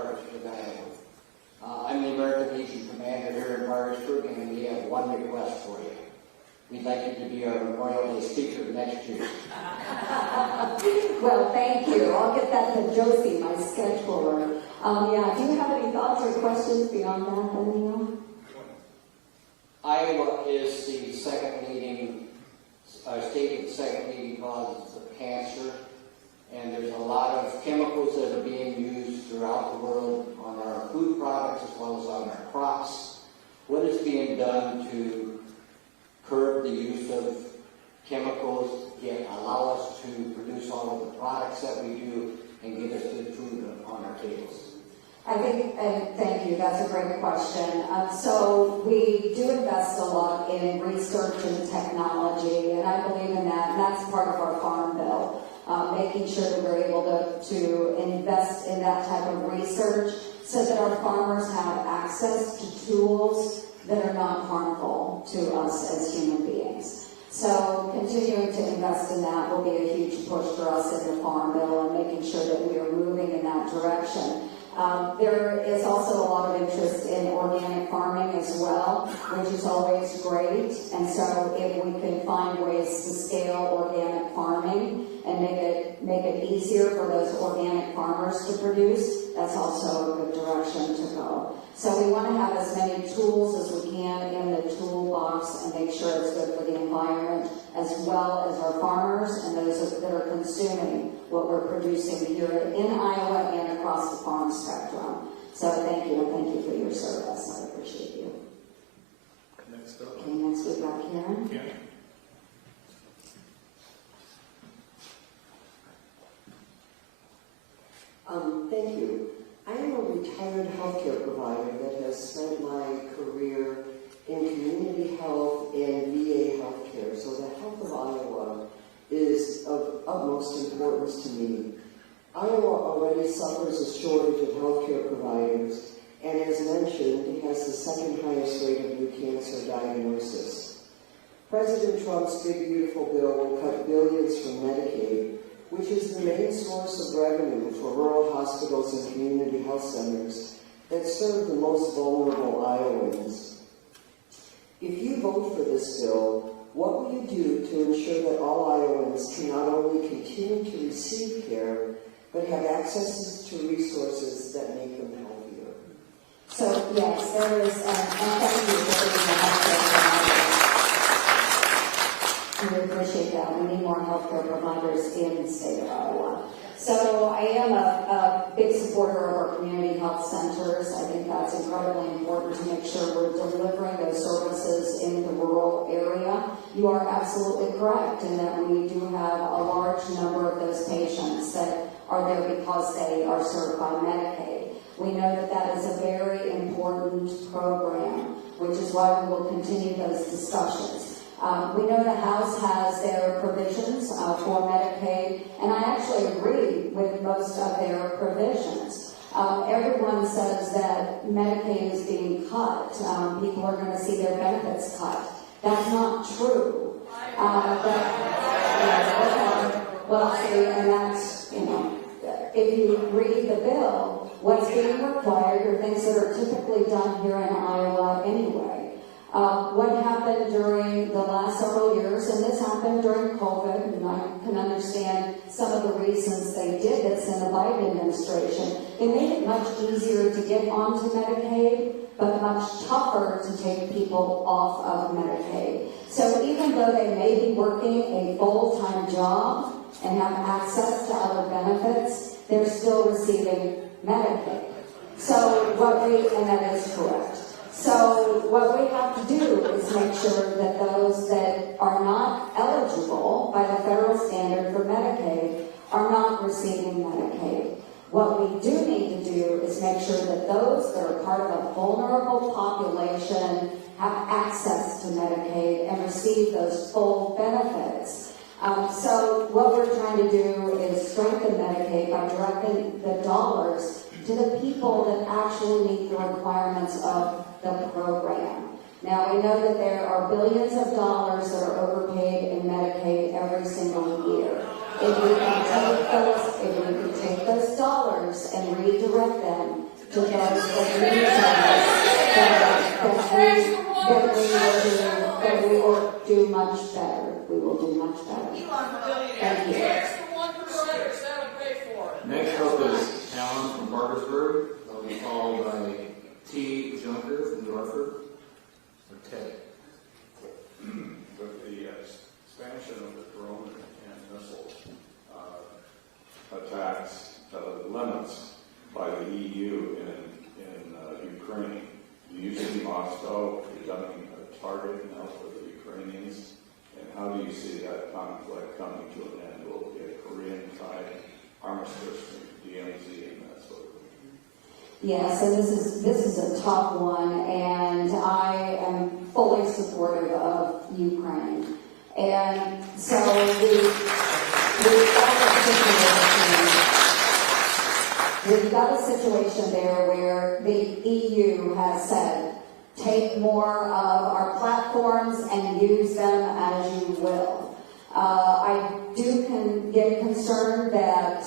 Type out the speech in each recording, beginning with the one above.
Parkersburg, Iowa. I'm the American Legion Commander here in Parkersburg, and we have one request for you. We'd like you to be our Memorial Day speaker next year. Well, thank you. I'll get that to Josie, my scheduler. Yeah, do you have any thoughts or questions beyond that, then, Neil? Iowa is the second leading state with the second leading causes of cancer, and there's a lot of chemicals that are being used throughout the world on our food products as well as on our crops. What is being done to curb the use of chemicals, yet allow us to produce all of the products that we do and give us good food on our tables? I think, and thank you, that's a great question. So we do invest a lot in research and technology, and I believe in that, and that's part of our farm bill, making sure that we're able to invest in that type of research so that our farmers have access to tools that are not harmful to us as human beings. So continuing to invest in that will be a huge push for us in the farm bill and making sure that we are moving in that direction. There is also a lot of interest in organic farming as well, which is always great. And so if we can find ways to scale organic farming and make it easier for those organic farmers to produce, that's also a good direction to go. So we want to have as many tools as we can in the toolbox and make sure it's good for the environment as well as our farmers and those that are consuming what we're producing here in Iowa and across the farm spectrum. So thank you, and thank you for your service. I appreciate you. Next up. Okay, next we've got Karen. Karen. Thank you. I am a retired healthcare provider that has spent my career in community health and VA healthcare, so the health of Iowa is of utmost importance to me. Iowa already suffers a shortage of healthcare providers, and as mentioned, has the second highest rate of new cancer diagnosis. President Trump's Big Beautiful Bill will cut billions from Medicaid, which is the main source of revenue for rural hospitals and community health centers that serve the most vulnerable Iowans. If you vote for this bill, what will you do to ensure that all Iowans can not only continue to receive care, but have access to resources that make them healthier? So yes, there is, and thank you for being a healthcare provider. We appreciate that. We need more healthcare providers in the state of Iowa. So I am a big supporter of our community health centers. I think that's incredibly important to make sure we're delivering those services in the rural area. You are absolutely correct in that we do have a large number of those patients that are there because they are served by Medicaid. We know that that is a very important program, which is why we will continue those discussions. We know the House has their provisions for Medicaid, and I actually agree with most of their provisions. Everyone says that Medicaid is being cut. People are going to see their benefits cut. That's not true. Well, see, and that's, if you read the bill, what's being required are things that are typically done here in Iowa anyway. What happened during the last several years, and this happened during COVID, and I can understand some of the reasons they did this in the Biden administration. It made it much easier to get onto Medicaid, but much tougher to take people off of Medicaid. So even though they may be working a full-time job and have access to other benefits, they're still receiving Medicaid. So and that is correct. So what we have to do is make sure that those that are not eligible by the federal standard for Medicaid are not receiving Medicaid. What we do need to do is make sure that those that are part of a vulnerable population have access to Medicaid and receive those full benefits. So what we're trying to do is strengthen Medicaid by directing the dollars to the people that actually meet the requirements of the program. Now, we know that there are billions of dollars that are overpaid in Medicaid every single year. If we can take those dollars and redirect them to those that we will do much better. We will do much better. Thank you. Next up is Alan from Parkersburg. That'll be followed by T. Junker from Dorford. Or Ted. With the expansion of the drone and missile attacks limits by the EU in Ukraine, do you see Moscow becoming a target now for the Ukrainians? And how do you see that conflict coming to an end? Will it be a Korean-type armistice, DMZ, and that sort of thing? Yes, and this is a tough one, and I am fully supportive of Ukraine. And so we've got a situation there where the EU has said, take more of our platforms and use them as you will. I do get concerned that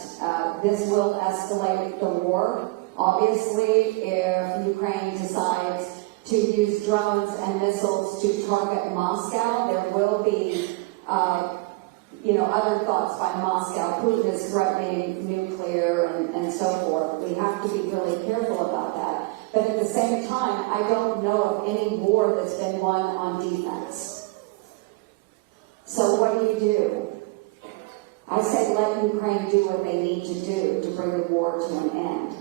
this will escalate the war. Obviously, if Ukraine decides to use drones and missiles to target Moscow, there will be, other thoughts by Moscow. Putin is threatening nuclear and so forth. We have to be really careful about that. But at the same time, I don't know of any war that's been won on defense. So what do? I say let Ukraine do what they need to do to bring the war to an end.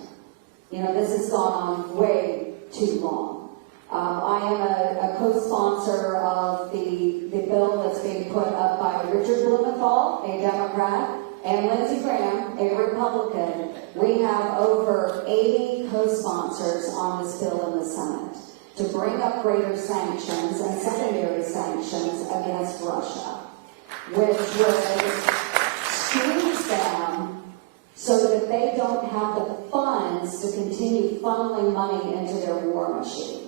This has gone on way too long. I am a co-sponsor of the bill that's being put up by Richard Blumenthal, a Democrat, and Lindsey Graham, a Republican. We have over 80 co-sponsors on this bill in the Senate to bring up greater sanctions and secondary sanctions against Russia, which would squeeze them so that they don't have the funds to continue funneling money into their war machine.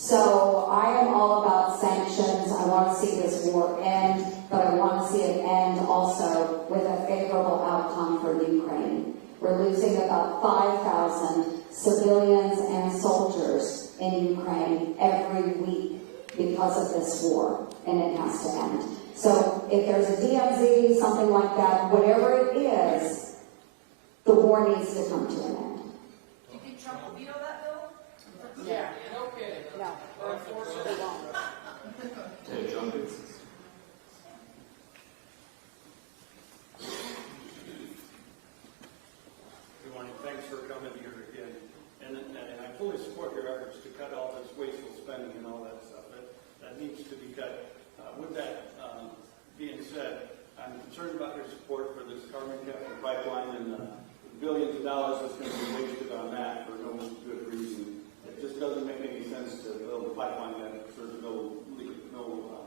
So I am all about sanctions. I want to see this war end, but I want to see it end also with a favorable outcome for Ukraine. We're losing about 5,000 civilians and soldiers in Ukraine every week because of this war, and it has to end. So if there's a DMZ, something like that, whatever it is, the war needs to come to an end. Do you think Trump will veto that bill? Yeah. No kidding. No. Or enforce it alone. Ted Junker. Good morning. Thanks for coming here again. And I fully support your efforts to cut all this wasteful spending and all that stuff. That needs to be cut. With that being said, I'm concerned about your support for this carbon capture pipeline and the billions of dollars that's going to be wasted on that for no good reason. It just doesn't make any sense to build a pipeline that serves no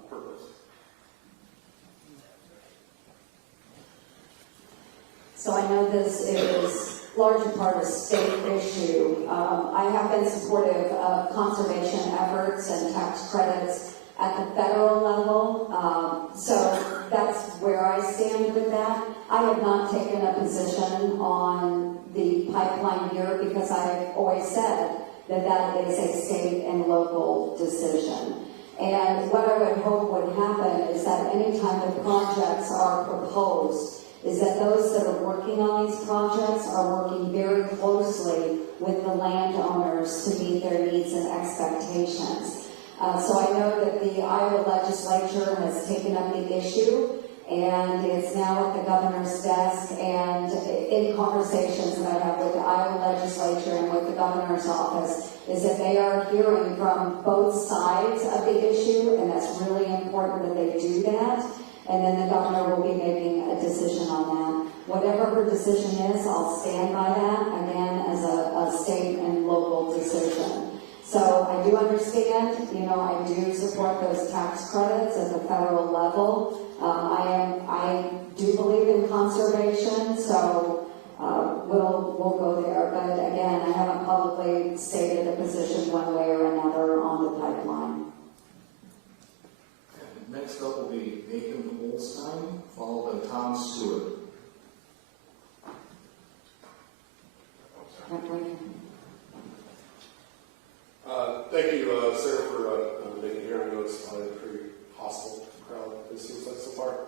purpose. So I know this is largely part of a state issue. I have been supportive of conservation efforts and tax credits at the federal level. So that's where I stand with that. I have not taken a position on the pipeline here because I've always said that that is a state and local decision. And what I would hope would happen is that anytime the projects are proposed, is that those that are working on these projects are working very closely with the landowners to meet their needs and expectations. So I know that the Iowa legislature has taken up the issue, and it's now at the governor's desk, and in conversations that I have with the Iowa legislature and with the governor's office, is that they are hearing from both sides of the issue, and that's really important that they do that. And then the governor will be making a decision on that. Whatever her decision is, I'll stand by that, again, as a state and local decision. So I do understand, I do support those tax credits at the federal level. I do believe in conservation, so we'll go there. But again, I haven't publicly stated a position one way or another on the pipeline. Next up will be Nathan Holstein, followed by Tom Stewart. Thank you, Sarah, for making it here. I know it's probably a pretty hostile crowd, it seems like so far.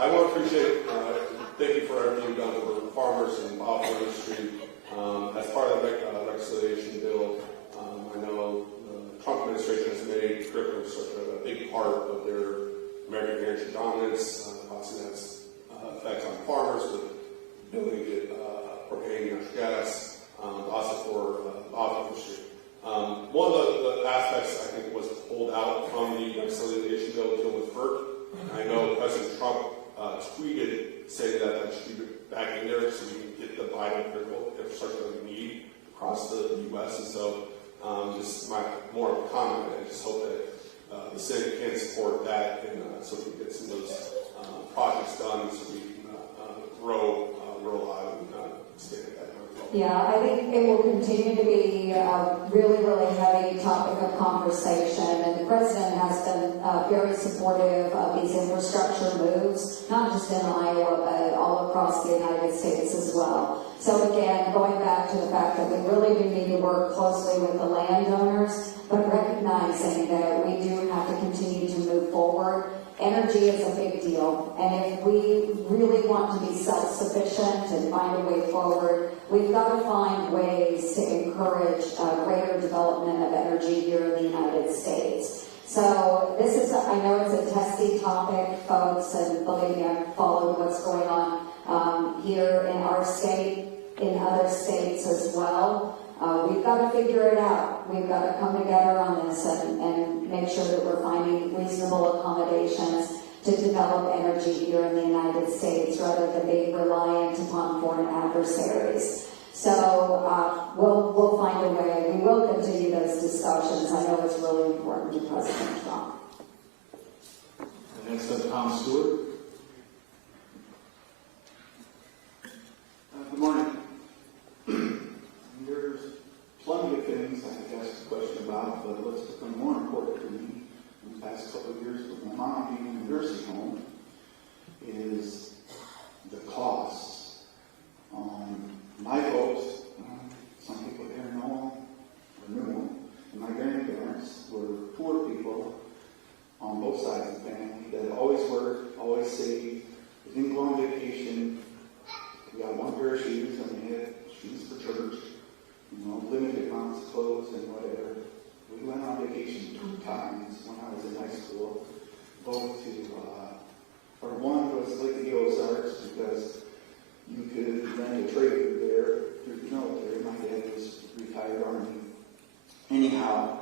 I want to appreciate, thank you for everything you've done for farmers and biofuel industry. As part of the reconciliation bill, I know the Trump administration has made crypto such a big part of their American energy dominance. Obviously, that's effects on farmers with ability to get propane, natural gas, also for the biofuel industry. One of the aspects I think was pulled out from the reconciliation bill dealing with FERC. I know President Trump tweeted saying that should be back in there so we can get the vital critical infrastructure that we need across the U.S. And so, just my more of a comment. I just hope that the Senate can support that, and so we can get some of those projects done, so we can grow rural Iowa and stay at that. Yeah, I think it will continue to be a really, really heavy topic of conversation, and the president has been very supportive of these infrastructure moves, not just in Iowa, but all across the United States as well. So again, going back to the fact that we really do need to work closely with the landowners, but recognizing that we do have to continue to move forward. Energy is a big deal, and if we really want to be self-sufficient and find a way forward, we've got to find ways to encourage greater development of energy here in the United States. So this is, I know it's a testy topic, folks, and believe me, I've followed what's going on here in our state, in other states as well. We've got to figure it out. We've got to come together on this and make sure that we're finding reasonable accommodations to develop energy here in the United States rather than being reliant upon foreign adversaries. So we'll find a way. We will continue those discussions. I know it's really important to President Trump. And next up, Tom Stewart. Good morning. There's plenty of things I could ask a question about, but what's become more important to me in the past couple of years with my mom being in a nursing home is the costs. My folks, some people here know or knew them, and my grandparents were poor people on both sides of the family that always worked, always saved, they didn't go on vacation. We got one pair of shoes, and we had shoes for church, limited amounts of clothes and whatever. We went on vacation 2 times when I was in high school, both to, or one was Lake the Ozarks, because you could rent a trailer there through the military. My dad was retired Army. Anyhow,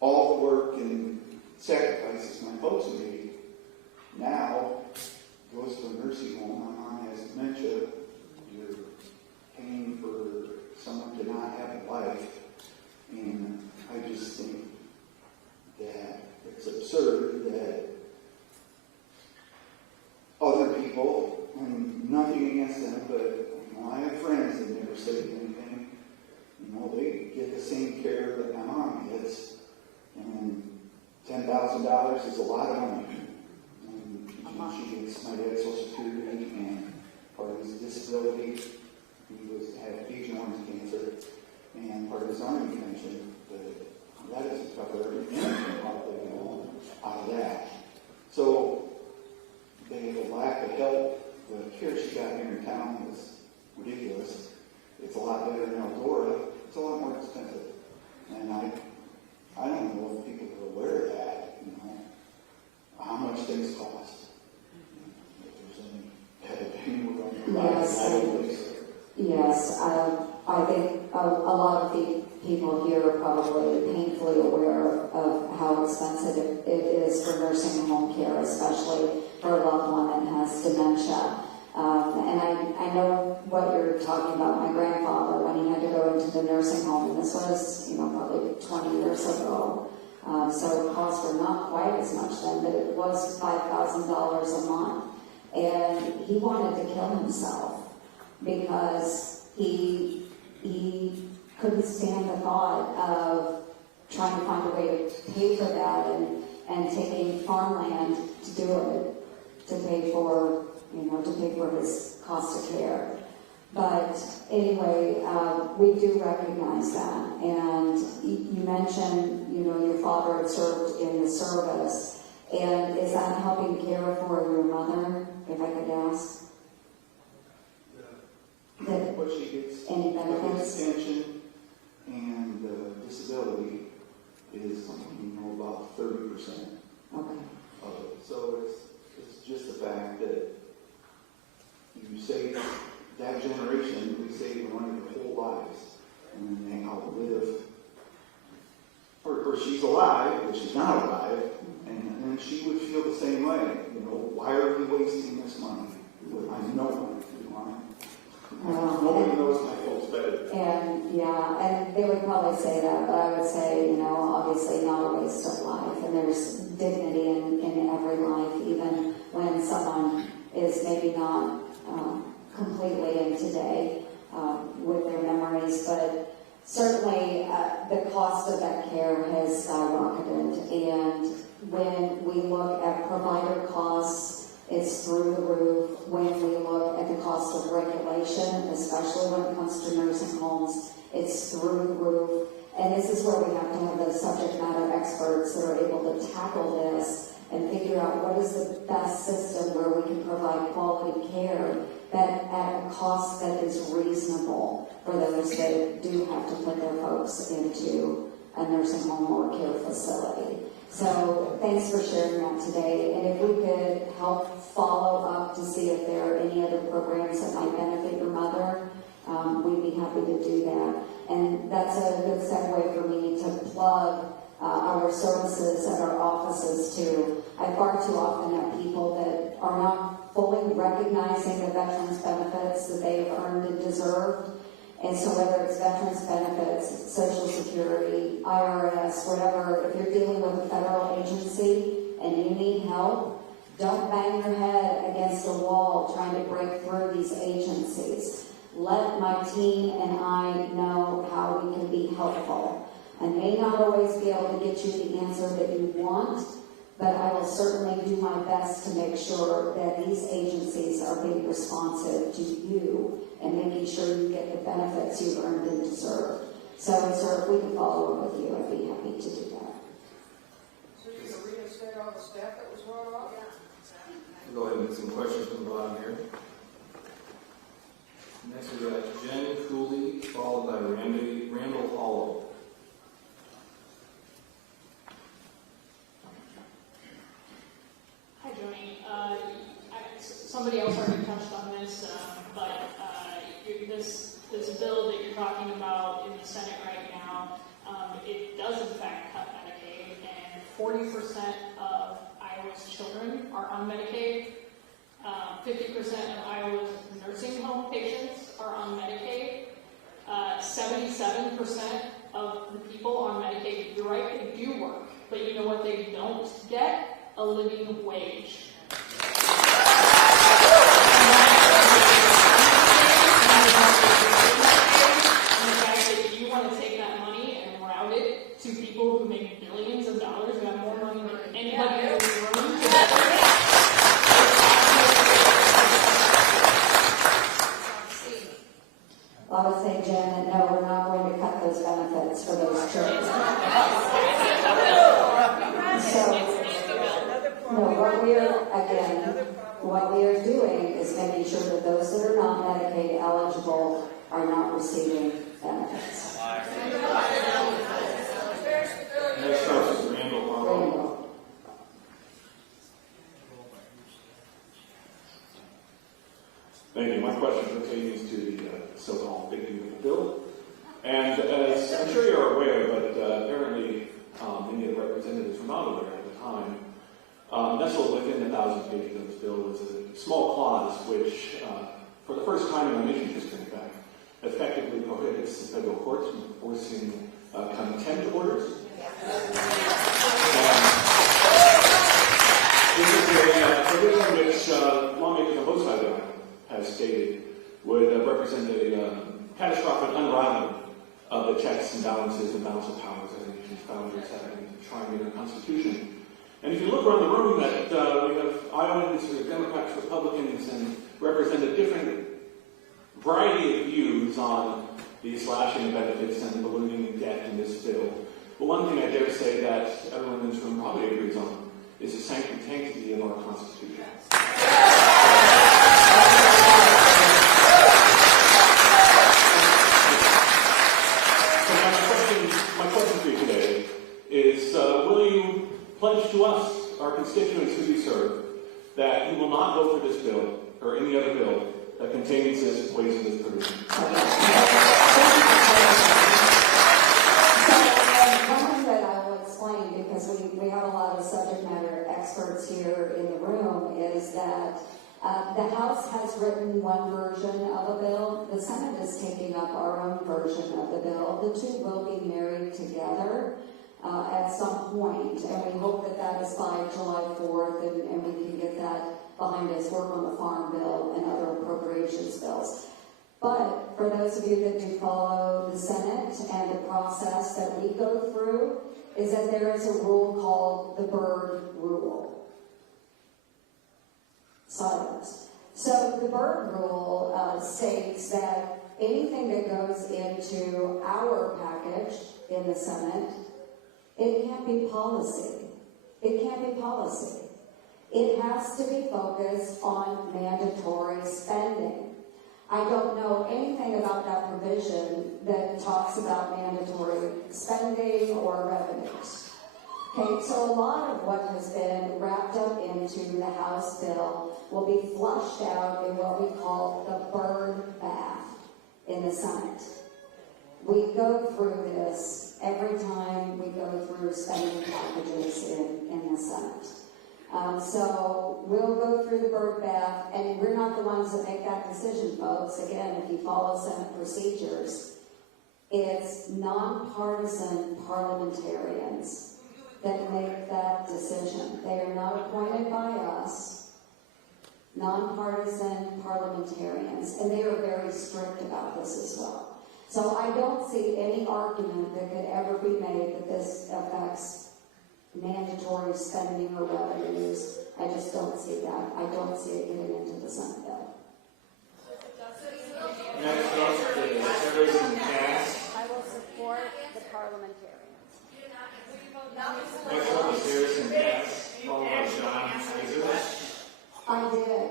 all the work and sacrifices my folks made now goes to a nursing home. My mom has dementia. You're paying for someone to not have a life. And I just think that it's absurd that other people, and nothing against them, but I have friends that never say anything. They get the same care that my mom gets. And $10,000 is a lot of money. She gets my dad's Social Security and part of his disability. He had Agent Orange cancer and part of his Army pension. But that doesn't cover everything out of that. So they have a lack of help. The care she got here in town was ridiculous. It's a lot better than Eldora. It's a lot more expensive. And I don't know if people are aware of that, how much things cost. Yes, I think a lot of the people here are probably painfully aware of how expensive it is for nursing home care, especially for a loved one that has dementia. And I know what you're talking about. My grandfather, when he had to go into the nursing home, and this was, probably 20 years ago. So costs were not quite as much then, but it was $5,000 a month. And he wanted to kill himself because he couldn't stand the thought of trying to find a way to pay for that and taking farmland to do it, to pay for his cost of care. But anyway, we do recognize that. And you mentioned, you know, your father had served in the service. And is that helping care for your mother, if I could ask? That What she gets, any the benefits? extension and disability is something, you know, about 30% Okay. of it. So it's just the fact that you save that generation, we save one of their whole lives, and then they outlive, or she's alive, but she's not alive, and she would feel the same way. You know, why are we wasting this money? I know, nobody knows my folks better. And yeah, and they would probably say that, but I would say, you know, obviously not a waste of life, and there's dignity in every life, even when someone is maybe not completely in today with their memories, but certainly the cost of that care has skyrocketed, and when we look at provider costs, it's through the roof. When we look at the cost of regulation, especially when it comes to nursing homes, it's through the roof. And this is where we have to have the subject matter experts that are able to tackle this and figure out what is the best system where we can provide quality care that at a cost that is reasonable for those that do have to put their folks into a nursing home or care facility. So thanks for sharing that today. And if we could help follow up to see if there are any other programs that might benefit your mother, we'd be happy to do that. And that's a good segue for me to plug our services at our offices too. I far too often have people that are not fully recognizing the veterans' benefits that they have earned and deserved. And so whether it's veterans benefits, Social Security, IRS, whatever, if you're dealing with a federal agency and you need help, don't bang your head against a wall trying to break through these agencies. Let my team and I know how we can be helpful. I may not always be able to get you the answer that you want, but I will certainly do my best to make sure that these agencies are being responsive to you and making sure you get the benefits you've earned and deserved. So, sir, if we can follow up with you, I'd be happy to do that. So you can reinstate all the staff that was brought off? Go ahead and get some questions from the bottom here. Next we got Jen Cooley, followed by Randall Hollow. Hi, Joni. Somebody else already touched on this, but this bill that you're talking about in the Senate right now, it does in fact cut Medicaid, and 40% of Iowa's children are on Medicaid. 50% of Iowa's nursing home patients are on Medicaid. 77% of the people on Medicaid, you're right, they do work, but you know what they don't get? A living wage. And the fact that you want to take that money and route it to people who make billions of dollars, who have more money than anybody in this room. I would say, Jen, no, we're not going to cut those benefits for those children. So, no, what we are doing is making sure that those that are not Medicaid eligible are not receiving benefits. Next up is Randall Hollow. Thank you. My question pertains to the so-called Big Beautiful Bill. And as I'm sure you're aware, but apparently many of the representatives were not aware at the time, nestled within the 1,000 pages of this bill was a small clause which, for the first time in our nation's history, in fact, effectively prohibits the federal courts from enforcing contempt orders. This is a provision which lawmakers on both sides of the aisle have stated would represent a catastrophic unraveling of the checks and balances and balance of powers that the nation's founders had enshrined in our Constitution. And if you look around the room, that we have Iowans, we have Democrats, Republicans, and represent a different variety of views on the slashing of benefits and ballooning debt in this bill. But one thing I dare say that everyone in this room probably agrees on is the sanctity of our Constitution. So my question for you today is, will you pledge to us, our constituents who we serve, that you will not vote for this bill or any other bill that contains this poisonous provision? One thing that I will explain, because we have a lot of subject matter experts here in the room, is that the House has written one version of a bill. The Senate is taking up our own version of the bill. The two will be married together at some point, and we hope that that is by July 4th, and we can get that behind us, work on the Farm Bill and other appropriations bills. But for those of you that do follow the Senate and the process that we go through, is that there is a rule called the Byrd Rule. Silence. So the Byrd Rule states that anything that goes into our package in the Senate, it can't be policy. It can't be policy. It has to be focused on mandatory spending. I don't know anything about that provision that talks about mandatory spending or revenues. Okay, so a lot of what has been wrapped up into the House bill will be flushed out in what we call the Byrd bath in the Senate. We go through this every time we go through spending packages in the Senate. So we'll go through the Byrd bath, and we're not the ones that make that decision, folks. Again, if you follow Senate procedures, it's nonpartisan parliamentarians that make that decision. They are not appointed by us, nonpartisan parliamentarians, and they are very strict about this as well. So I don't see any argument that could ever be made that this affects mandatory spending or revenues. I just don't see that. I don't see it getting into the Senate bill. Next up is Service and Gas. I will support the parliamentarians. Next up is Service and Gas, followed by John Fraser. I did.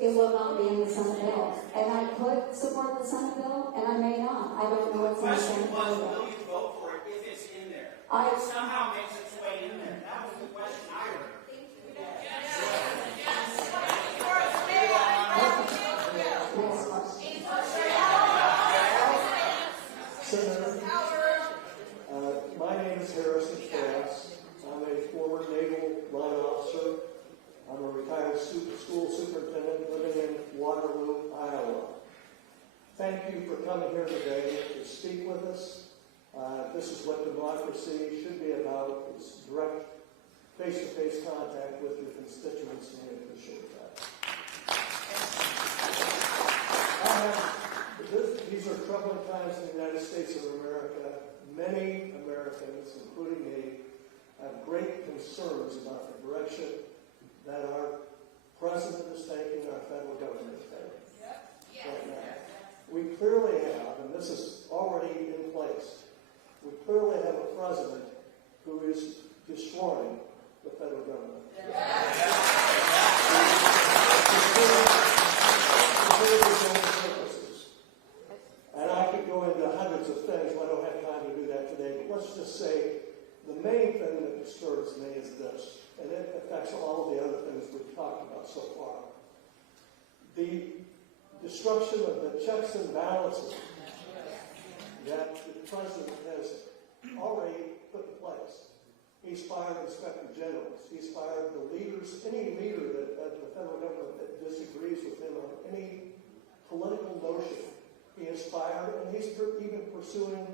It will not be in the Senate bill. And I could support the Senate bill, and I may not. I don't know what's in the Senate bill. Will you vote for it if it's in there? I It somehow makes its way in there. That was the question I heard. Next question. Senator, my name is Harrison Cass. I'm a former naval line officer. I'm a retired school superintendent living in Waterloo, Iowa. Thank you for coming here today to speak with us. This is what democracy should be about, is direct face-to-face contact with your constituents, and I appreciate that. These are troubling times in the United States of America. Many Americans, including me, have great concerns about the direction that our president is taking, our federal government is taking right now. We clearly have, and this is already in place, we clearly have a president who is destroying the federal government. And I could go into hundreds of things, but I don't have time to do that today. But let's just say the main thing that disturbs me is this, and it affects all of the other things we've talked about so far. The destruction of the checks and balances that the president has already put in place. He's fired inspector generals. He's fired the leaders, any leader that the federal government that disagrees with him on any political notion. He is fired, and he's even pursuing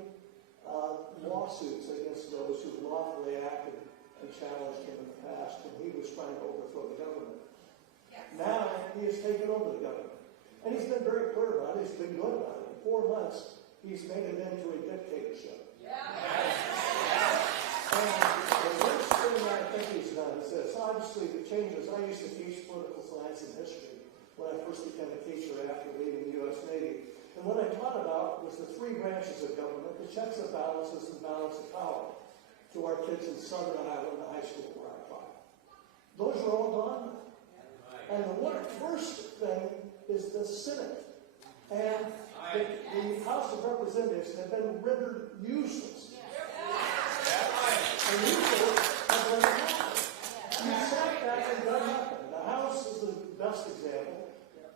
lawsuits against those who lawfully acted and challenged him in the past when he was trying to overthrow the government. Now he has taken over the government. And he's been very clear about it. He's been good about it. In 4 months, he's made it into a dictatorship. And the worst thing I think he's done is this. Obviously, the changes. I used to teach political science and history when I first became a teacher after leaving the U.S. Navy. And what I taught about was the three branches of government, the checks and balances and balance of power to our kids in Southern Iowa, the high school where I taught. Those are all gone now. And the worst thing is the Senate. And the House of Representatives have been rendered useless. And you folks have done nothing. You sat back and done nothing. The House is the best example.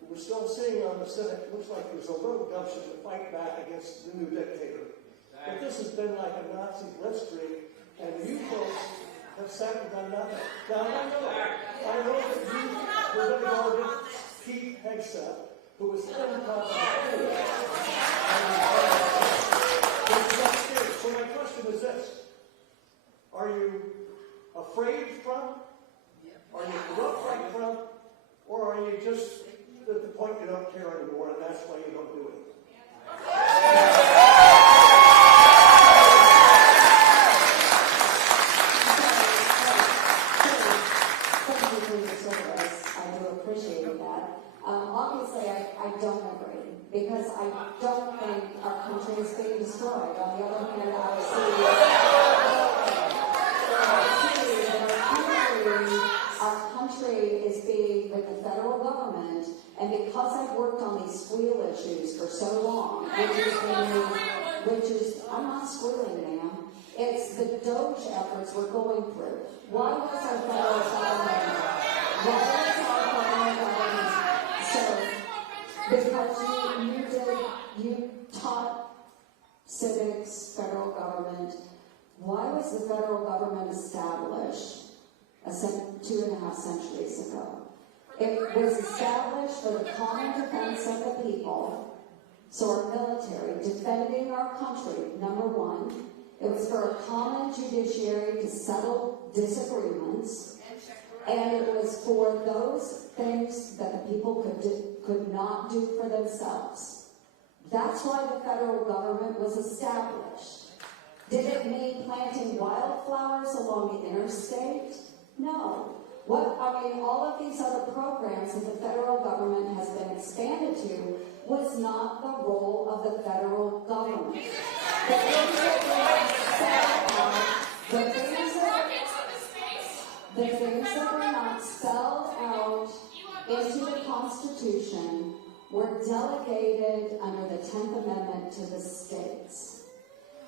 We're still seeing on the Senate, it looks like there's a little gumption to fight back against the new dictator. But this has been like a Nazi blitzkrieg, and you folks have sat and done nothing. Now, I know that you were going to go against Pete Hegseth, who was head of the So my question is this. Are you afraid Trump? Are you corrupt like Trump? Or are you just at the point you don't care anymore and that's why you don't do it? Thank you for your service. I do appreciate that. Obviously, I don't agree because I don't think our country is being destroyed. On the other hand, I see that our country is being with the federal government, and because I've worked on these squeal issues for so long, I'm not squealing, ma'am. It's the Doge efforts we're going through. Why was our federal government? Because you taught civics, federal government. Why was the federal government established 2.5 centuries ago? It was established for the common defense of the people. So our military, defending our country, number one. It was for a common judiciary to settle disagreements. And it was for those things that the people could not do for themselves. That's why the federal government was established. Did it mean planting wildflowers along the interstate? No. All of these other programs that the federal government has been expanded to was not the role of the federal government. The things that were not spelled out into the Constitution were delegated under the 10th Amendment to the states.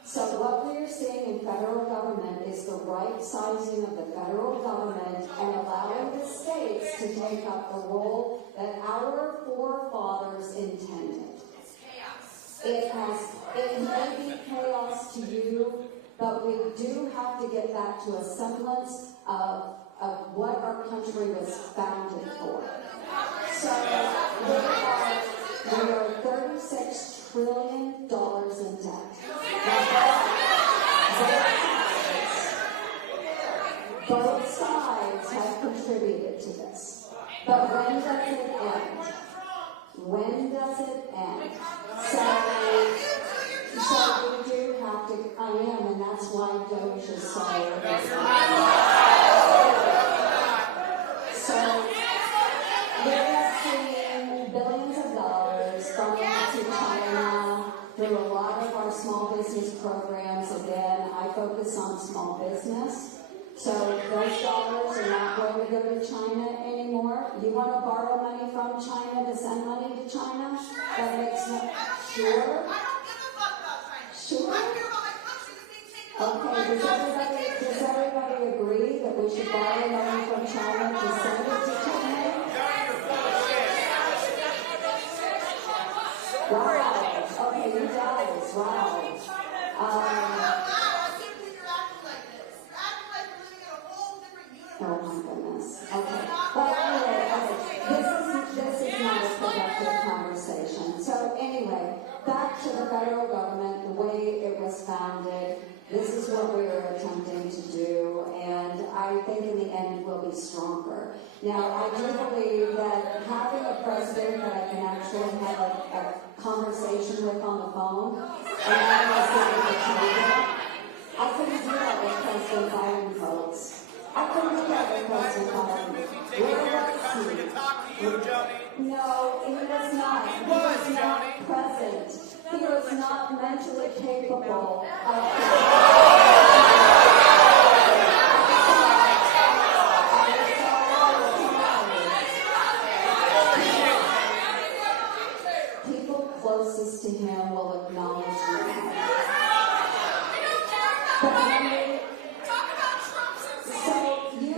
So what we are seeing in federal government is the right sizing of the federal government and allowing the states to take up the role that our forefathers intended. It's chaos. It may be chaos to you, but we do have to get back to a semblance of what our country was founded for. So we are $36 trillion in debt. Both sides have contributed to this. But when does it end? When does it end? So we do have to, I am, and that's why Doge is so So we are seeing billions of dollars going to China through a lot of our small business programs. Again, I focus on small business. So those dollars are not going to go to China anymore. You want to borrow money from China to send money to China? That makes no... Sure? I don't give a fuck about China. Sure? I care about my country that's being taken over. Okay, does everybody agree that we should borrow money from China to send it to China? Wow. Okay, you guys, wow. Oh my goodness. Okay. But anyway, this is not a productive conversation. So anyway, back to the federal government, the way it was founded. This is what we are attempting to do, and I think in the end we'll be stronger. Now, I do believe that having a president that I can actually have a conversation with on the phone, and I couldn't do that with President Biden, folks. I couldn't do that with President Biden. We're wanted me to talk to you, Joni. No, he was not. He He was, was not Joni. present. He was not mentally capable of. People closest to him will acknowledge that. But anyway, so you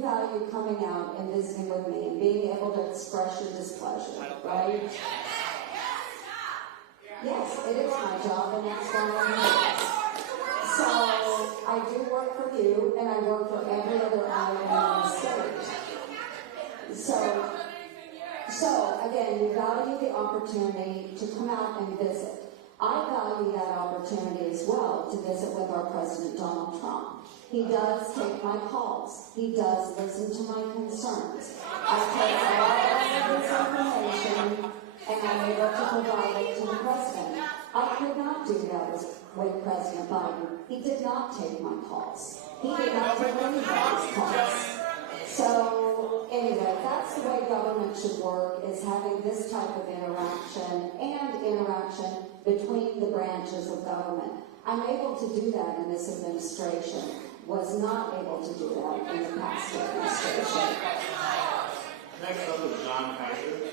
value coming out and visiting with me and being able to express your displeasure, right? Yes, it is my job, and that's why I'm here. So I do work for you, and I work for every other Iowan in the state. So again, you value the opportunity to come out and visit. I value that opportunity as well to visit with our President Donald Trump. He does take my calls. He does listen to my concerns. I take all of this information and I'm able to provide it to the President. I could not do that with President Biden. He did not take my calls. He did not take anybody's calls. So anyway, that's the way government should work, is having this type of interaction and interaction between the branches of government. I'm able to do that in this administration. Was not able to do that in the past administration. Next up is John Kaiser.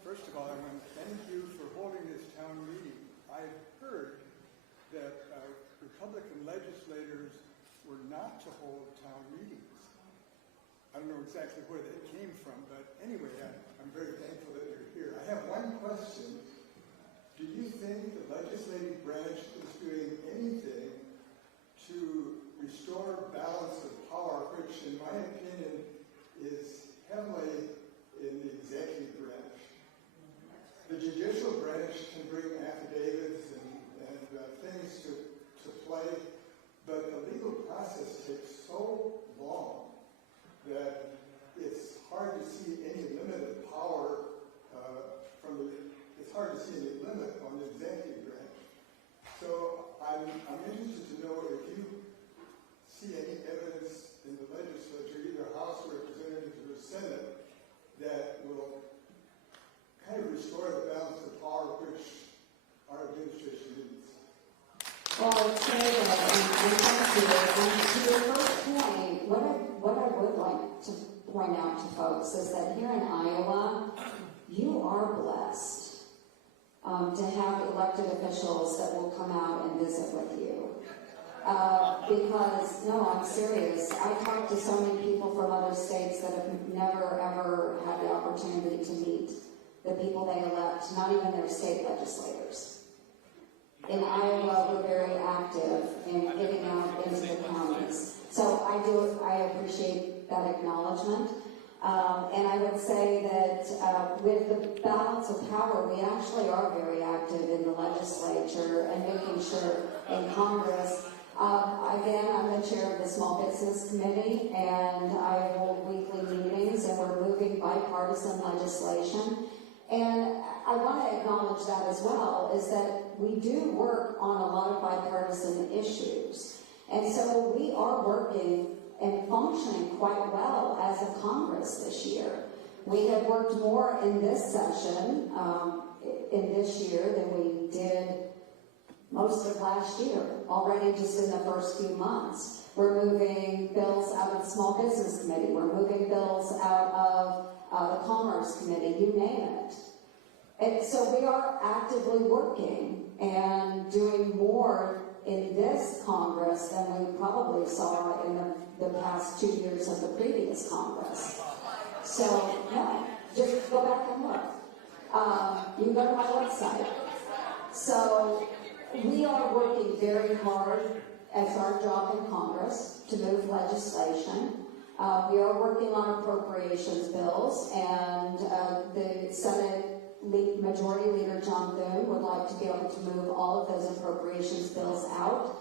First of all, I want to thank you for holding this town meeting. I've heard that Republican legislators were not to hold town meetings. I don't know exactly where that came from, but anyway, I'm very thankful that you're here. I have one question. Do you think the legislative branch is doing anything to restore balance of power, which in my opinion is heavily in the executive branch? The judicial branch can bring affidavits and things to play, but the legal process takes so long that it's hard to see any limit of power it's hard to see any limit on the executive branch. So I'm interested to know if you see any evidence in the legislature, either House of Representatives or Senate, that will kind of restore the balance of power which our administration needs. Well, I'd say that, and thank you. And to your first point, what I would like to point out to folks is that here in Iowa, you are blessed to have elected officials that will come out and visit with you. Because, no, I'm serious. I talk to so many people from other states that have never, ever had the opportunity to meet the people they elect, not even their state legislators. In Iowa, we're very active in getting out into the counties. So I appreciate that acknowledgement. And I would say that with the balance of power, we actually are very active in the legislature and making sure in Congress. Again, I'm the chair of the Small Business Committee, and I hold weekly meetings, and we're moving bipartisan legislation. And I want to acknowledge that as well, is that we do work on a lot of bipartisan issues. And so we are working and functioning quite well as a Congress this year. We have worked more in this session, in this year, than we did most of last year, already just in the first few months. We're moving bills out of the Small Business Committee. We're moving bills out of the Commerce Committee, you name it. And so we are actively working and doing more in this Congress than we probably saw in the past 2 years of the previous Congress. So, yeah, just go back and look. You can go to my website. So, we are working very hard as our job in Congress to move legislation. We are working on appropriations bills, and the Senate Majority Leader John Thune would like to be able to move all of those appropriations bills out.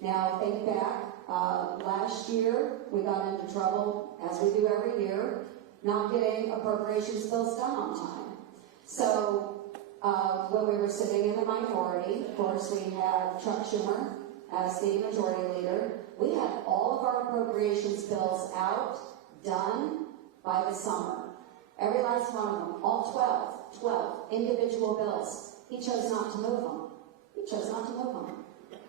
Now, think back, last year we got into trouble, as we do every year, not getting appropriations bills done on time. So when we were sitting in the minority, of course, we had Chuck Schumer as the majority leader. We had all of our appropriations bills out, done by the summer. Every last one of them, all 12 individual bills. He chose not to move them. He chose not to move them.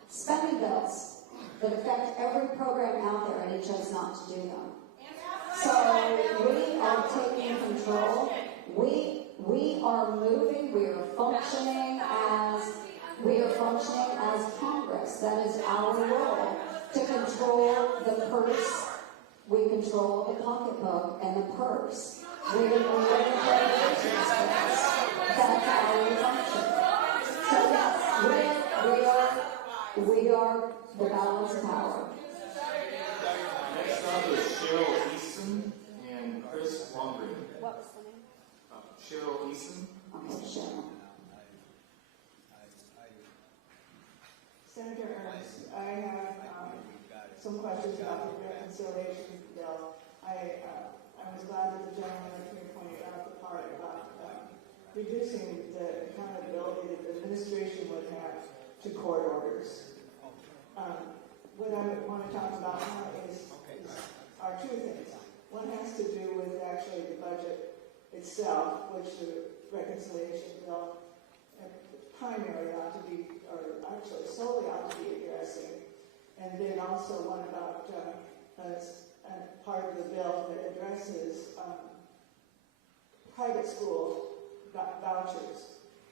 Spending bills that affect every program out there, and he chose not to do them. So we are taking control. We are moving. We are functioning as Congress. That is our role, to control the purse. We control the pocketbook and the purse. We are the appropriations bills. That's how we function. So yes, we are the balance of power. Next up is Cheryl Easton and Chris Lundgren. What was the name? Cheryl Easton. Okay, Cheryl. Senator Ernst, I have some questions about the reconciliation bill. I was glad that the gentleman up here pointed out the part about reducing the accountability that the administration would have to court orders. What I want to talk about now are two things. One has to do with actually the budget itself, which the reconciliation bill primarily ought to be, or actually solely ought to be addressing. And then also one about part of the bill that addresses private school vouchers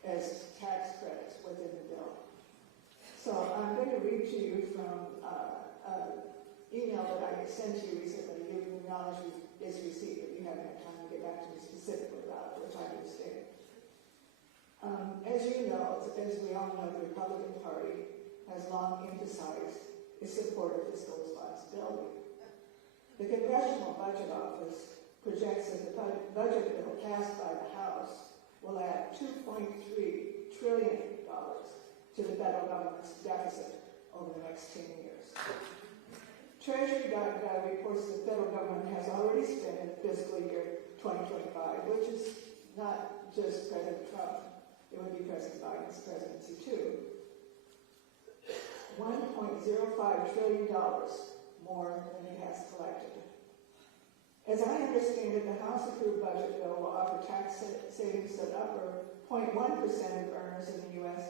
as tax credits within the bill. So I'm going to read to you from an email that I sent you recently. You acknowledge is received, but you haven't had time to get back to me specifically about it, which I understand. As you know, as we all know, the Republican Party has long emphasized its support of fiscal responsibility. The Congressional Budget Office projects that the budget bill passed by the House will add $2.3 trillion to the federal government's deficit over the next 10 years. Treasury.gov reports the federal government has already spent in fiscal year 2025, which is not just President Trump, it would be President Biden's presidency too, $1.05 trillion more than it has collected. As I understand it, the House-approved budget bill will offer tax savings to the upper 0.1% of earners in the U.S.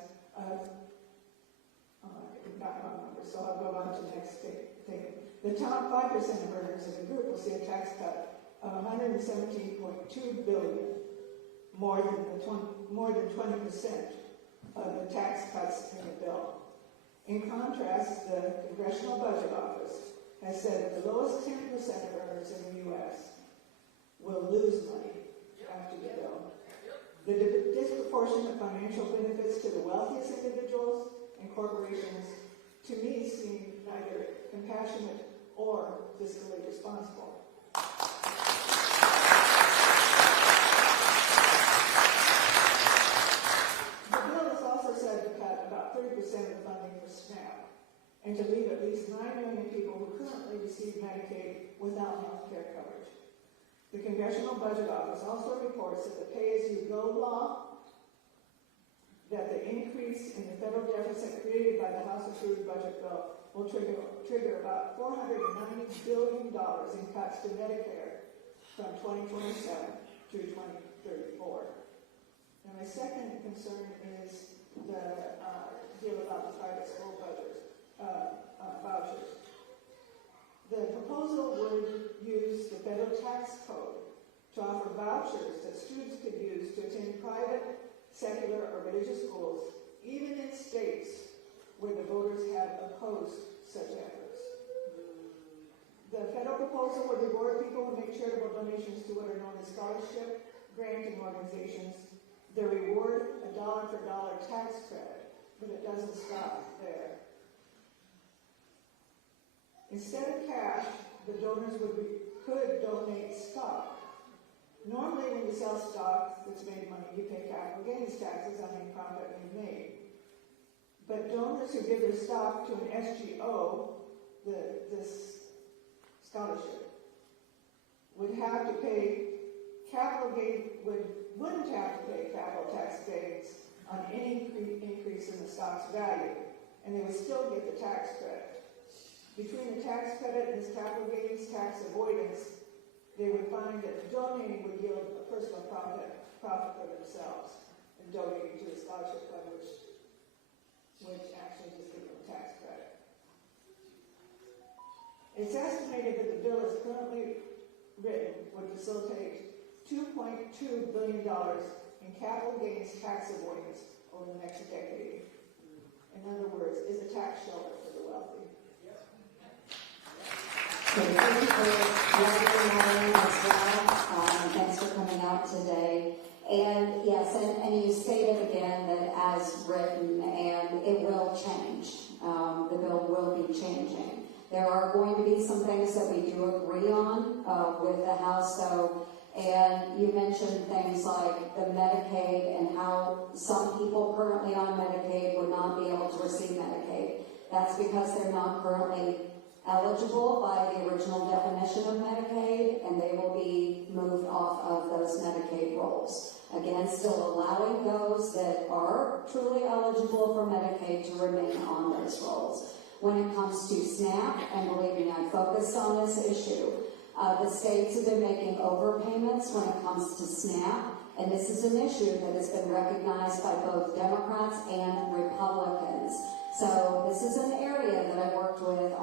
Not my number, so I'll go on to the next thing. The top 5% of earners in the group will see a tax cut of $117.2 billion, more than 20% of the tax cuts in the bill. In contrast, the Congressional Budget Office has said that the lowest 10% of earners in the U.S. will lose money after the bill. The disproportionate financial benefits to the wealthiest individuals and corporations, to me, seem neither compassionate or fiscally responsible. The bill is also said to cut about 30% of the funding for SNAP and to leave at least 9 million people who currently receive Medicaid without health care coverage. The Congressional Budget Office also reports that the pay-as-you-go law, that the increase in the federal deficit created by the House-approved budget bill will trigger about $490 billion in cuts to Medicare from 2027 through 2034. And my second concern is the deal about the private school vouchers. The proposal would use the federal tax code to offer vouchers that students could use to attend private, secular, or religious schools, even in states where the voters have opposed such efforts. The federal proposal would reward people who make charitable donations to what are known as scholarship granting organizations. They reward a dollar-for-dollar tax credit, but it doesn't stop there. Instead of cash, the donors could donate stock. Normally, when you sell stock that's made money, you pay capital gains taxes on any profit you made. But donors who give their stock to an SGO, this scholarship, would have to pay wouldn't have to pay capital tax gains on any increase in the stock's value, and they would still get the tax credit. Between the tax credit and this capital gains tax avoidance, they would find that donating would yield a personal profit for themselves, and donating to the scholarship fund, which actually just gives them a tax credit. It's estimated that the bill as currently written would facilitate $2.2 billion in capital gains tax avoidance over the next decade. In other words, is a tax shelter for the wealthy. Okay, thank you for letting me know as well. Thanks for coming out today. And yes, and you stated again that as written, and it will change. The bill will be changing. There are going to be some things that we do agree on with the House, though. And you mentioned things like the Medicaid and how some people currently on Medicaid would not be able to receive Medicaid. That's because they're not currently eligible by the original definition of Medicaid, and they will be moved off of those Medicaid rolls. Again, still allowing those that are truly eligible for Medicaid to remain on those rolls. When it comes to SNAP, and believe me, I focused on this issue, the states have been making overpayments when it comes to SNAP, and this is an issue that has been recognized by both Democrats and Republicans. So this is an area that I worked with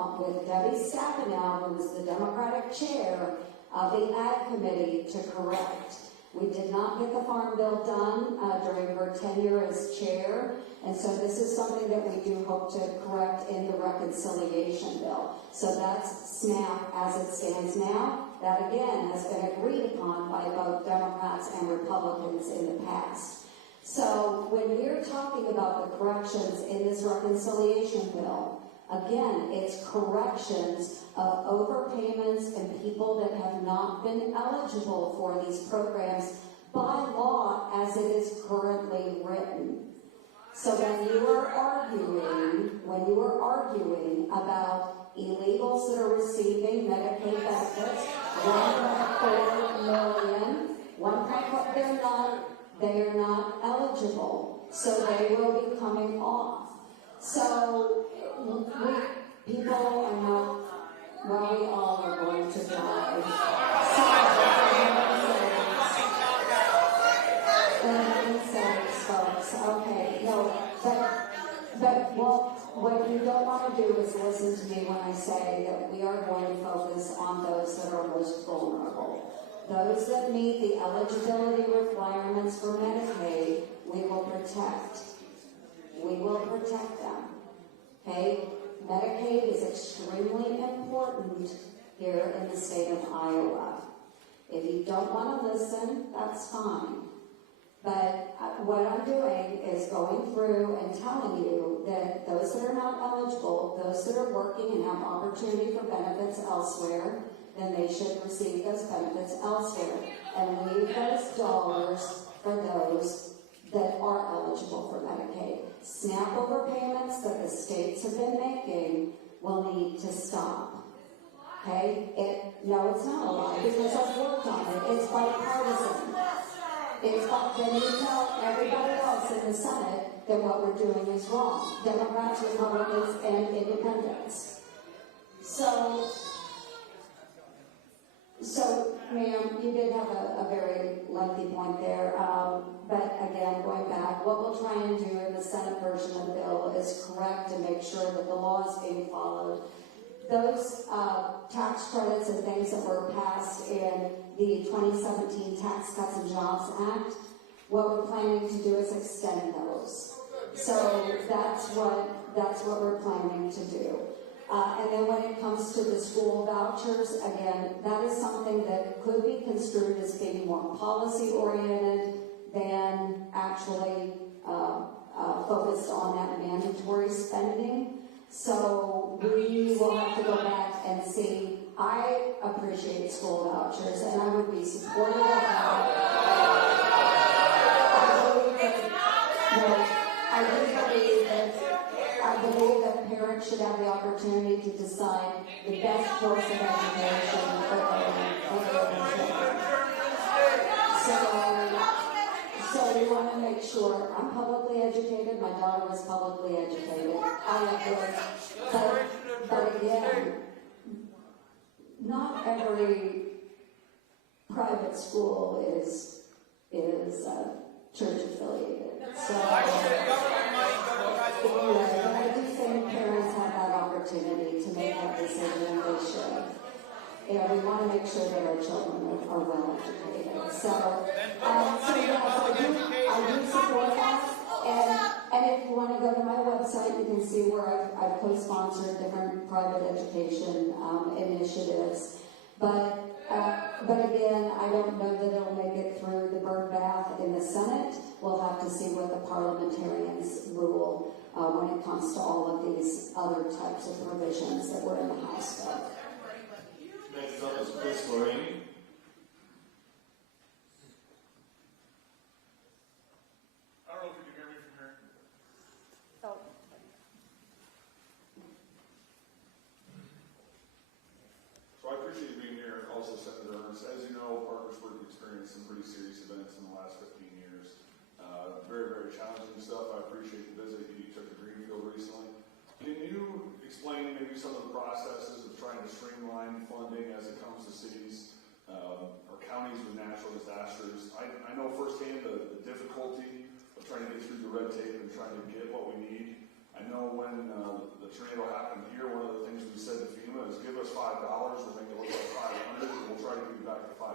Debbie Staffenow, who was the Democratic chair of the Ag Committee, to correct. We did not get the Farm Bill done during her tenure as chair, and so this is something that we do hope to correct in the reconciliation bill. So that's SNAP as it stands now. That again has been agreed upon by both Democrats and Republicans in the past. So when we're talking about the corrections in this reconciliation bill, again, it's corrections of overpayments and people that have not been eligible for these programs by law as it is currently written. So when you are arguing about illegals that are receiving Medicaid benefits, 1.4 million, they are not eligible, so they will be coming off. So people are not, well, we all are going to die. Folks, okay, no, but what you don't want to do is listen to me when I say that we are going to focus on those that are most vulnerable. Those that meet the eligibility requirements for Medicaid, we will protect. We will protect them. Okay? Medicaid is extremely important here in the state of Iowa. If you don't want to listen, that's fine. But what I'm doing is going through and telling you that those that are not eligible, those that are working and have opportunity for benefits elsewhere, then they should receive those benefits elsewhere and leave those dollars for those that are eligible for Medicaid. SNAP overpayments that the states have been making will need to stop. Okay? No, it's not a lie because I've worked on it. It's bipartisan. Then you tell everybody else in the Senate that what we're doing is wrong. Democrats, Republicans, and Independents. So ma'am, you did have a very lengthy point there. But again, going back, what we'll try and do in the Senate version of the bill is correct and make sure that the law is being followed. Those tax credits and things that were passed in the 2017 Tax Cuts and Jobs Act, what we're planning to do is extend those. So that's what we're planning to do. And then when it comes to the school vouchers, again, that is something that could be construed as being more policy-oriented than actually focused on that mandatory spending. So we will have to go back and see. I appreciate school vouchers, and I would be supportive of that. I believe that parents should have the opportunity to decide the best course of education for their children. So we want to make sure, I'm publicly educated, my daughter was publicly educated. But again, not every private school is church affiliated. So I do think parents have that opportunity to make that decision, they should. We want to make sure that our children are well educated. So yes, I do support that. And if you want to go to my website, you can see where I've co-sponsored different private education initiatives. But again, I don't know that it'll make it through the bird bath in the Senate. We'll have to see what the parliamentarians rule when it comes to all of these other types of provisions that were in the House bill. Next up is Chris Lorraine. I don't know if you can hear me from here. Oh. So I appreciate you being here, also Senator Ernst. As you know, Parkersburg experienced some pretty serious events in the last 15 years. Very, very challenging stuff. I appreciate the visit you took to Greenfield recently. Can you explain maybe some of the processes of trying to streamline funding as it comes to cities or counties with natural disasters? I know firsthand the difficulty of trying to get through the red tape and trying to get what we need. I know when the tornado happened here, one of the things we said to FEMA is give us $5, we'll make it look like $500, and we'll try to give you back the $5.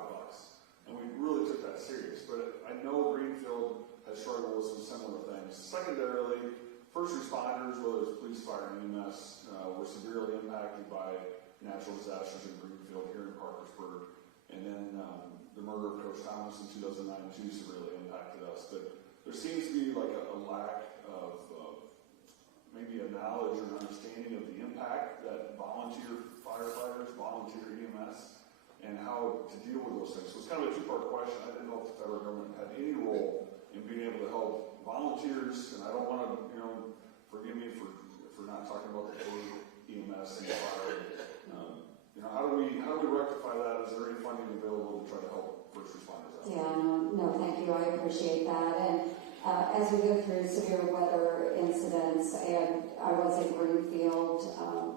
And we really took that serious. But I know Greenfield has struggled with some similar things. Secondarily, first responders, whether it's police, fire, and EMS, were severely impacted by natural disasters in Greenfield here in Parkersburg. And then the murder of Coach Thomas in 2009 too severely impacted us. But there seems to be like a lack of maybe a knowledge or an understanding of the impact that volunteer firefighters, volunteer EMS, and how to deal with those things. So it's kind of a two-part question. I didn't know if the federal government had any role in being able to help volunteers, and I don't want to, forgive me for not talking about the EMS and the fire. How do we rectify that? Is there any funding available to try to help first responders out? Yeah, no, thank you. I appreciate that. And as we go through severe weather incidents, and I was in Greenfield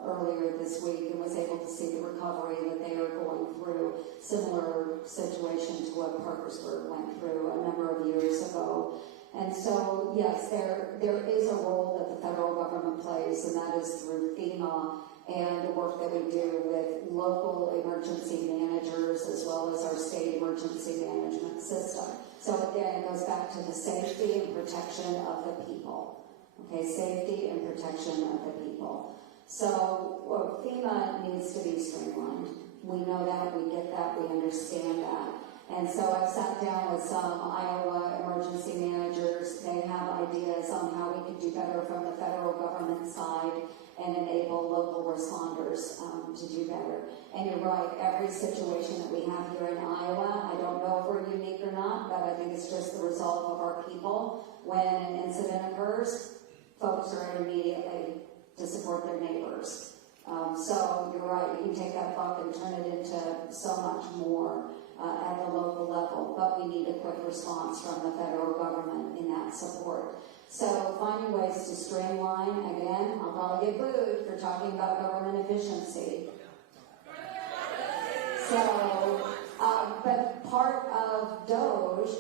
earlier this week and was able to see the recovery that they are going through, similar situation to what Parkersburg went through a number of years ago. And so, yes, there is a role that the federal government plays, and that is through FEMA and the work that we do with local emergency managers as well as our state emergency management system. So again, it goes back to the safety and protection of the people. Okay, safety and protection of the people. So FEMA needs to be streamlined. We know that, we get that, we understand that. And so I've sat down with some Iowa emergency managers. They have ideas on how we could do better from the federal government side and enable local responders to do better. And you're right, every situation that we have here in Iowa, I don't know if we're unique or not, but I think it's just the result of our people. When an incident occurs, folks are in immediately to support their neighbors. So you're right, you can take that buck and turn it into so much more at the local level, but we need a quick response from the federal government in that support. So finding ways to streamline, again, I'll probably get booed for talking about government efficiency. So, but part of DOGE,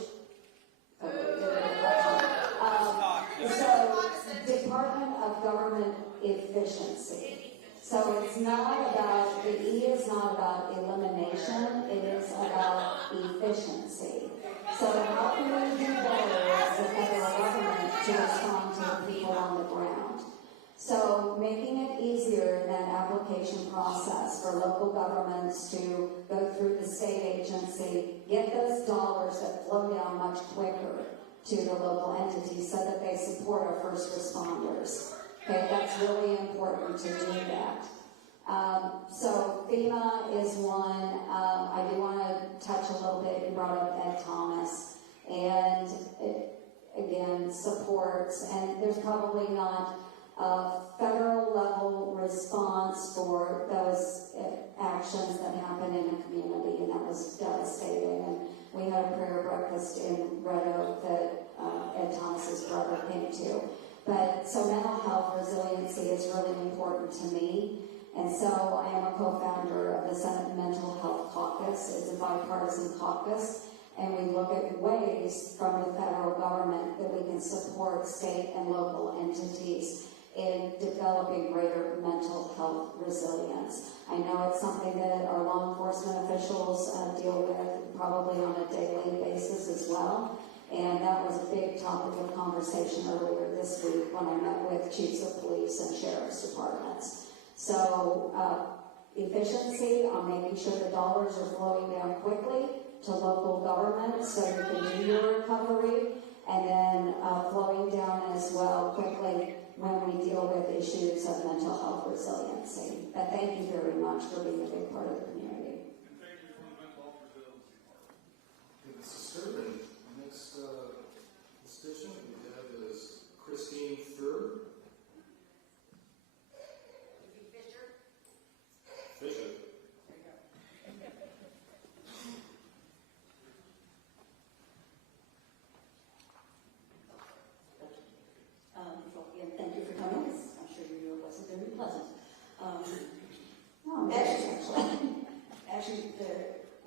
so Department of Government Efficiency. So it's not about, the E is not about elimination, it is about efficiency. So how can we do better as a federal government to respond to the people on the ground? So making it easier in that application process for local governments to go through the state agency, get those dollars that flow down much quicker to the local entities so that they support our first responders. Okay, that's really important to do that. So FEMA is one. I do want to touch a little bit. You brought up Ed Thomas, and again, supports. And there's probably not a federal level response for those actions that happen in a community, and that was devastating. And we had a prayer breakfast breakfast in Red Oak that Ed Thomas's brother came to. But so mental health resiliency is really important to me. And so I am a co-founder of the Senate Mental Health Caucus. It's a bipartisan caucus. And we look at ways from the federal government that we can support state and local entities in developing greater mental health resilience. I know it's something that our law enforcement officials deal with probably on a daily basis as well. And that was a big topic of conversation earlier this week when I met with chiefs of police and sheriff's departments. So efficiency on making sure the dollars are flowing down quickly to local government so you can do your recovery, and then flowing down as well quickly when we deal with issues of mental health resiliency. But thank you very much for being a big part of the community. And thank you for the mental health resiliency part. This is Sterling. Next constituent we have is Christine Thur. Fisher. Again, thank you for coming. I'm sure you knew it wasn't going to be pleasant. Actually, the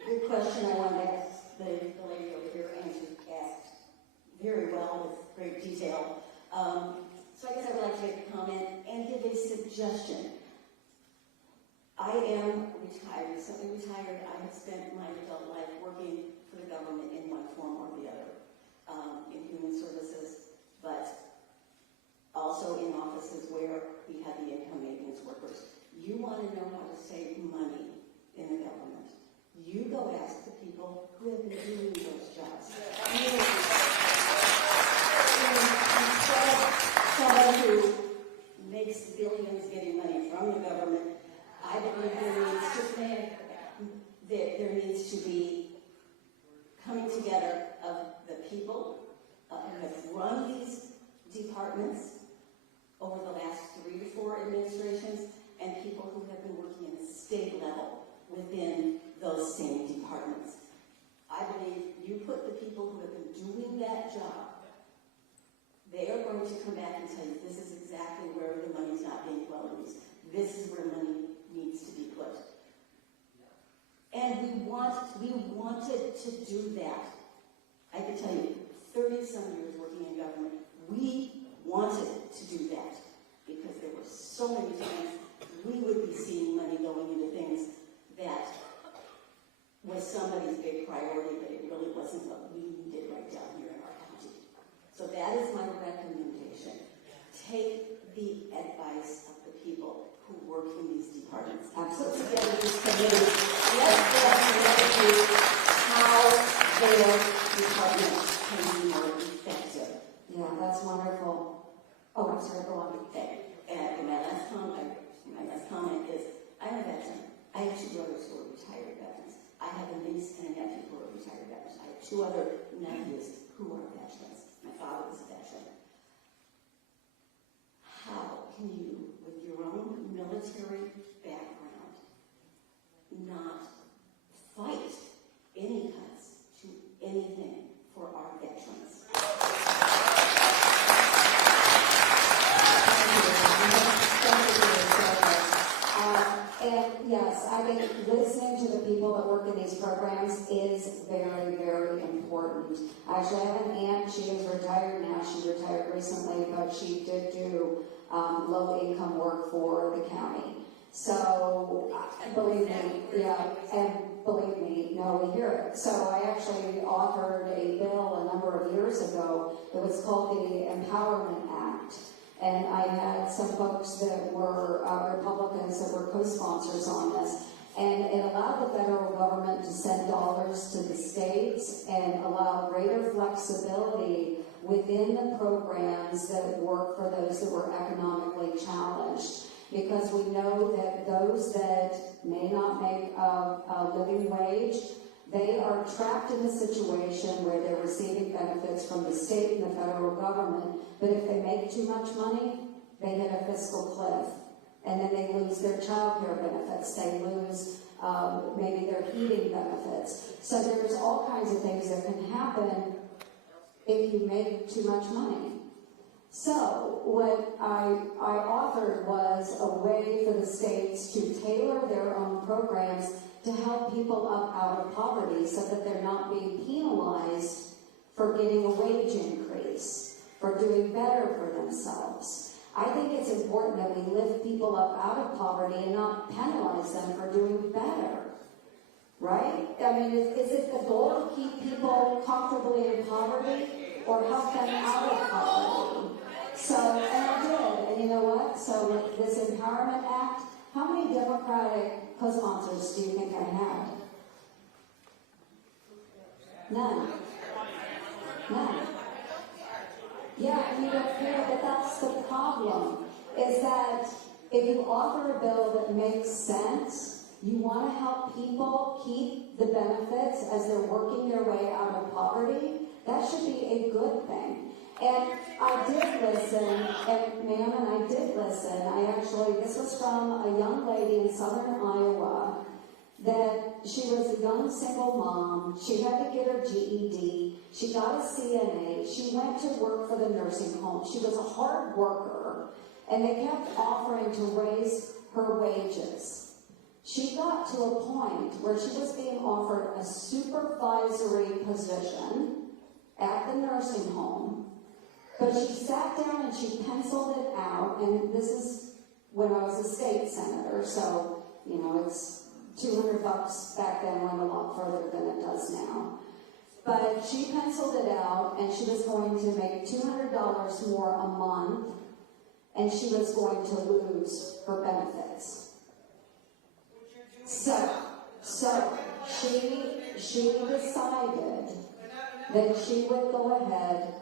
good question I wanted to ask the lady over here asked very well with great detail. So I guess I would like to make a comment and give a suggestion. I am retired, recently retired. I have spent my adult life working for the government in one form or the other, in human services, but also in offices where we had the income maintenance workers. You want to know how to save money in the government. You go ask the people who have been doing those jobs. Somebody who makes billions getting money from the government, I believe there needs to be coming together of the people who have run these departments over the last 3 to 4 administrations, and people who have been working at the state level within those same departments. I believe you put the people who have been doing that job, they are going to come back and tell you this is exactly where the money's not being well used. This is where money needs to be put. And we wanted to do that. I can tell you, 30-some years working in government, we wanted to do that because there were so many times we would be seeing money going into things that was somebody's big priority, but it really wasn't what we needed right down here in our county. So that is my recommendation. Take the advice of the people who work in these departments. Absolutely. Together these committees. Let's get to how their departments can be more effective. Yeah, that's wonderful. Oh, I'm sorry, go on. Okay. And my last comment is, I'm a veteran. I have 2 brothers who are retired veterans. I have a niece and a nephew who are retired veterans. I have 2 other nephews who are veterans. My father was a veteran. How can you, with your own military background, not fight any cuts to anything for our veterans? And yes, I think listening to the people that work in these programs is very, very important. I actually have an aunt, she is retired now, she retired recently, but she did do low-income work for the county. So, believe me, yeah, and believe me, no, we hear it. So I actually authored a bill a number of years ago that was called the Empowerment Act. And I had some folks that were Republicans that were co-sponsors on this. And it allowed the federal government to send dollars to the states and allow greater flexibility within the programs that work for those that were economically challenged. Because we know that those that may not make a living wage, they are trapped in a situation where they're receiving benefits from the state and the federal government, but if they make too much money, they hit a fiscal cliff. And then they lose their child care benefits. They lose maybe their heating benefits. So there's all kinds of things that can happen if you make too much money. So what I authored was a way for the states to tailor their own programs to help people up out of poverty so that they're not being penalized for getting a wage increase, for doing better for themselves. I think it's important that we lift people up out of poverty and not penalize them for doing better. Right? I mean, is it the goal to keep people comfortably in poverty or help them out of poverty? So, and I did, and you know what? So with this Empowerment Act, how many Democratic co-sponsors do you think I had? None. None. Yeah, and you don't care, but that's the problem, is that if you offer a bill that makes sense, you want to help people keep the benefits as they're working their way out of poverty, that should be a good thing. And I did listen, and ma'am, and I did listen. This was from a young lady in southern Iowa that she was a young single mom. She had to get her GED. She got a CNA. She went to work for the nursing home. She was a hard worker, and they kept offering to raise her wages. She got to a point where she was being offered a supervisory position at the nursing home, but she sat down and she penciled it out, and this is when I was a state senator, so, you know, it's $200 back then went a lot further than it does now. But she penciled it out, and she was going to make $200 more a month, and she was going to lose her benefits. So she decided that she would go ahead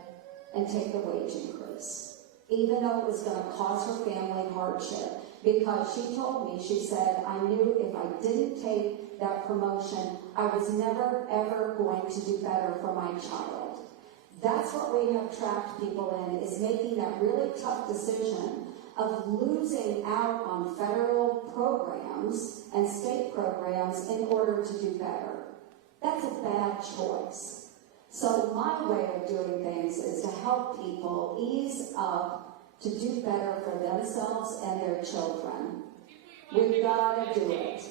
and take the wage increase, even though it was going to cause her family hardship. Because she told me, she said, I knew if I didn't take that promotion, I was never, ever going to do better for my child. That's what we have trapped people in, is making that really tough decision of losing out on federal programs and state programs in order to do better. That's a bad choice. So my way of doing things is to help people ease up to do better for themselves and their children. We've got to do it.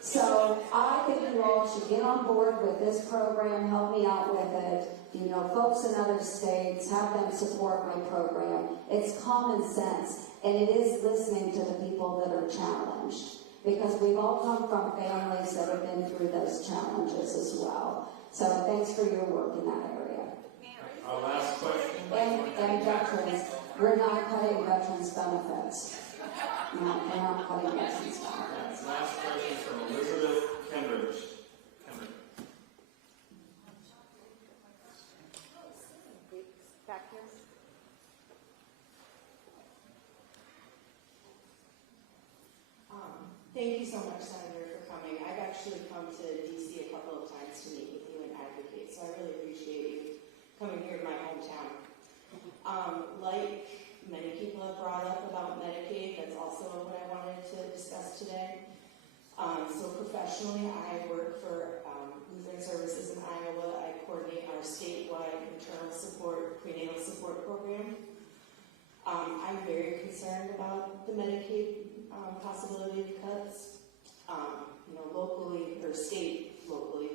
So I think you all should get on board with this program, help me out with it. You know, folks in other states, have them support my program. It's common sense, and it is listening to the people that are challenged, because we've all come from families that have been through those challenges as well. So thanks for your work in that area. Our last question. And veterans, we're not cutting veterans' benefits. No, we're not cutting veterans' benefits. Last question from Elizabeth Kendrick. Back here. Thank you so much, Senator, for coming. I've actually come to DC a couple of times to meet with you and advocate, so I really appreciate you coming here to my hometown. Like many people have brought up about Medicaid, that's also what I wanted to discuss today. So professionally, I work for Lutheran Services in Iowa. I coordinate our statewide maternal support, prenatal support program. I'm very concerned about the Medicaid possibility of cuts. Locally, or locally,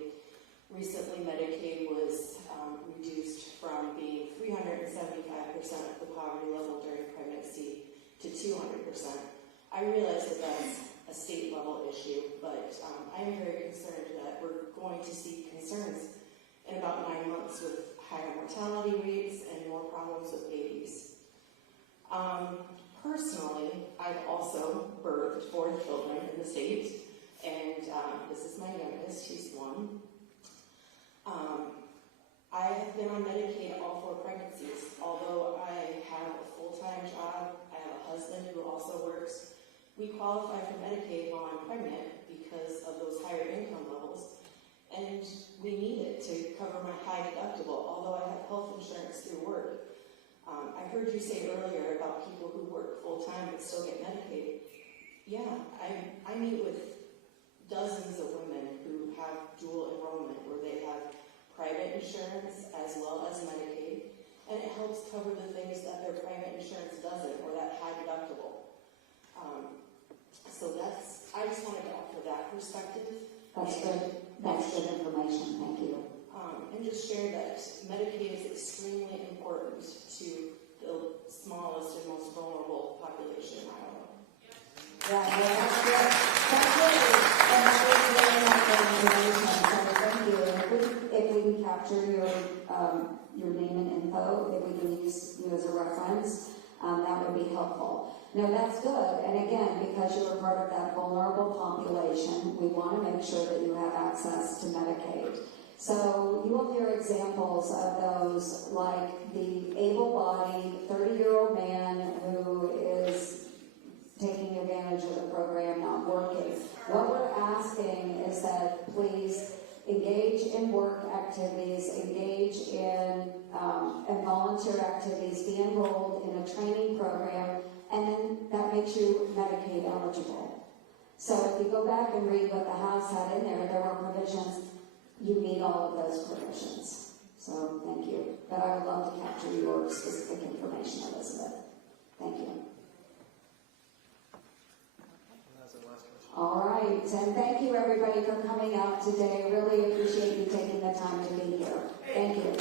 recently Medicaid was reduced from being 375% of the poverty level during pregnancy to 200%. I realize that that's a state level issue, but I am very concerned that we're going to see concerns in about 9 months with higher mortality rates and more problems with babies. Personally, I've also birthed 4 children in the state, and this is my youngest, he's 1. I have been on Medicaid all 4 pregnancies. Although I have a full-time job, I have a husband who also works. We qualify for Medicaid while I'm pregnant because of those higher income levels, and we need it to cover my high deductible, although I have health insurance through work. I heard you say earlier about people who work full-time but still get Medicaid. Yeah, I meet with dozens of women who have dual enrollment, where they have private insurance as well as Medicaid, and it helps cover the things that their private insurance doesn't, or that high deductible. So I just wanted to offer that perspective. That's good. That's good information. Thank you. And just share that Medicaid is extremely important to the smallest and most vulnerable population in Iowa. Yeah, well, that's good. That's really, and that is really helpful information. So thank you. If we can capture your name and info, if we can use you as a reference, that would be helpful. No, that's good. And again, because you are part of that vulnerable population, we want to make sure that you have access to Medicaid. So you will hear examples of those, like the able-bodied 30-year-old man who is taking advantage of the program, not working. What we're asking is that please engage in work activities, engage in volunteer activities, be enrolled in a training program, and then that makes you Medicaid eligible. So if you go back and read what the House had in there, there were provisions. You meet all of those provisions. So thank you. But I would love to capture your specific information, Elizabeth. Thank you. All right, and thank you everybody for coming out today. Really appreciate you taking the time to be here. Thank you.